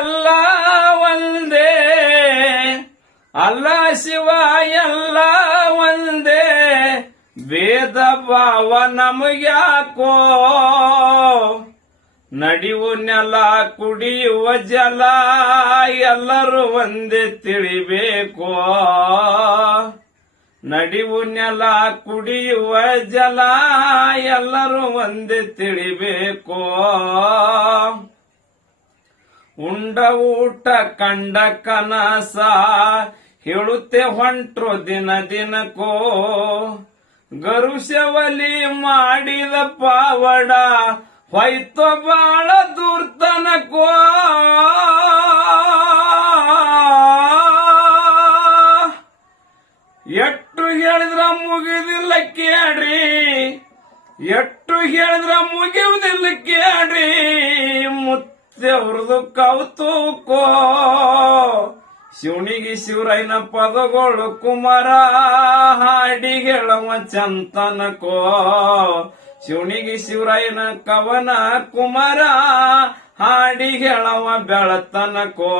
ಎಲ್ಲ ಒಂದೇ, ಅಲ್ಲ ಶಿವ ಎಲ್ಲ ಒಂದೇ, ಭೇದ ಭಾವ ನಮಗ್ಯಾಕೋ, ನಡೆಯುವ ನೆಲ ಕುಡಿಯುವ ಜಲ ಎಲ್ಲರೂ ಒಂದೇ ತಿಳಿಬೇಕೋ, ನಡೆಯುವ ನೆಲ ಕುಡಿಯುವ ಜಲ ಎಲ್ಲರೂ ಒಂದೇ ತಿಳಿಬೇಕೋ, ಉಂಡ ಊಟ ಕಂಡ ಕನಸ ಹೇಳುತ್ತೆ ಹೊಂಟ್ರು ದಿನ ದಿನಕ್ಕೋ, ಗರುಷವಲಿ ಮಾಡಿದ ಪಾವಡ ಹೊಯ್ತು ಬಾಳ ದೂರ್ತನಕೋ, ಎಷ್ಟು ಹೇಳಿದ್ರ ಮುಗಿದಿಲ್ಲ ಕೇಳ್ರಿ, ಎಷ್ಟು ಹೇಳಿದ್ರ ಮುಗಿಯುವುದಿಲ್ಲ ಕೇಳ್ರಿ, ಮುತ್ತೆವ್ರದು ಕೌತುಕೋ, ಶಿವನಿಗೆ ಶಿವರಾಯನ ಪದಗಳು ಕುಮಾರ ಹಾಡಿ ಹೇಳುವ ಚಂತನಕೋ, ಶಿವನಿಗೆ ಶಿವರಾಯನ ಕವನ ಕುಮಾರ ಹಾಡಿ ಹೇಳುವ ಬೆಳತನಕೋ.